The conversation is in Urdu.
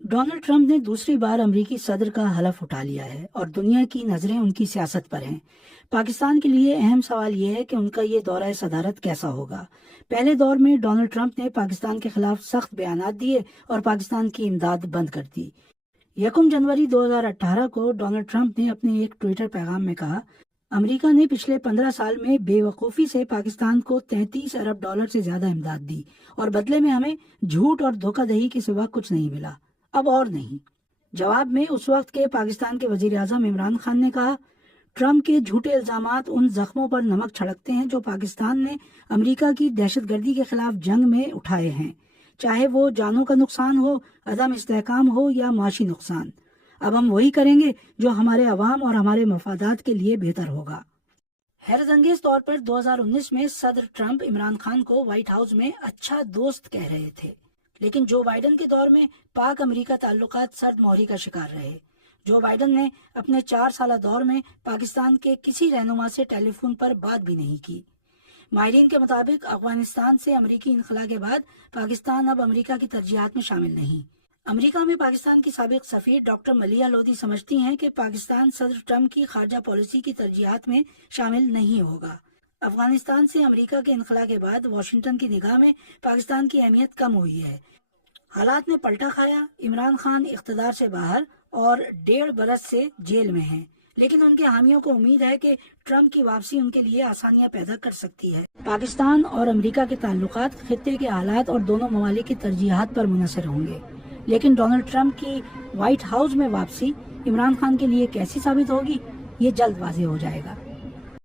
ڈونلڈ ٹرمپ نے دوسری بار امریکی صدر کا حلف اٹھا لیا ہے اور دنیا کی نظریں ان کی سیاست پر ہیں۔ پاکستان کے لیے اہم سوال یہ ہے کہ ان کا یہ دورہ صدارت کیسا ہوگا۔ پہلے دور میں ڈونلڈ ٹرمپ نے پاکستان کے خلاف سخت بیانات دیے اور پاکستان کی امداد بند کر دی۔ 1 جنوری 2018 کو ڈونلڈ ٹرمپ نے اپنے ایک ٹویٹر پیغام میں کہا، امریکہ نے پچھلے 15 سال میں بے وقوفی سے پاکستان کو $33 ارب سے زیادہ امداد دی اور بدلے میں ہمیں جھوٹ اور دھوکہ دہی کے سوا کچھ نہیں ملا، اب اور نہیں۔ جواب میں اس وقت کے پاکستان کے وزیر اعظم عمران خان نے کہا، ٹرمپ کے جھوٹے الزامات ان زخموں پر نمک چھڑکتے ہیں جو پاکستان نے امریکہ کی دہشت گردی کے خلاف جنگ میں اٹھائے ہیں، چاہے وہ جانوں کا نقصان ہو، عدم استحکام ہو یا معاشی نقصان۔ اب ہم وہی کریں گے جو ہمارے عوام اور ہمارے مفادات کے لیے بہتر ہوگا۔ حیرت انگیز طور پر 2019 میں صدر ٹرمپ عمران خان کو وائٹ ہاؤس میں اچھا دوست کہہ رہے تھے، لیکن جو بائیڈن کے دور میں پاک امریکہ تعلقات سرد مہری کا شکار رہے۔ جو بائیڈن نے اپنے 4 سالہ دور میں پاکستان کے کسی رہنما سے ٹیلی فون پر بات بھی نہیں کی۔ ماہرین کے مطابق افغانستان سے امریکی انخلا کے بعد پاکستان اب امریکہ کی ترجیحات میں شامل نہیں۔ امریکہ میں پاکستان کی سابق سفیر ڈاکٹر ملیحہ لودھی سمجھتی ہیں کہ پاکستان صدر ٹرمپ کی خارجہ پالیسی کی ترجیحات میں شامل نہیں ہوگا۔ افغانستان سے امریکہ کے انخلا کے بعد واشنگٹن کی نگاہ میں پاکستان کی اہمیت کم ہوئی ہے۔ حالات نے پلٹا کھایا، عمران خان اقتدار سے باہر اور 1.5 برس سے جیل میں ہیں، لیکن ان کے حامیوں کو امید ہے کہ ٹرمپ کی واپسی ان کے لیے آسانیاں پیدا کر سکتی ہے۔ پاکستان اور امریکہ کے تعلقات خطے کے حالات اور دونوں ممالک کی ترجیحات پر منحصر ہوں گے، لیکن ڈونلڈ ٹرمپ کی وائٹ ہاؤس میں واپسی عمران خان کے لیے کیسی ثابت ہوگی، یہ جلد واضح ہو جائے گا۔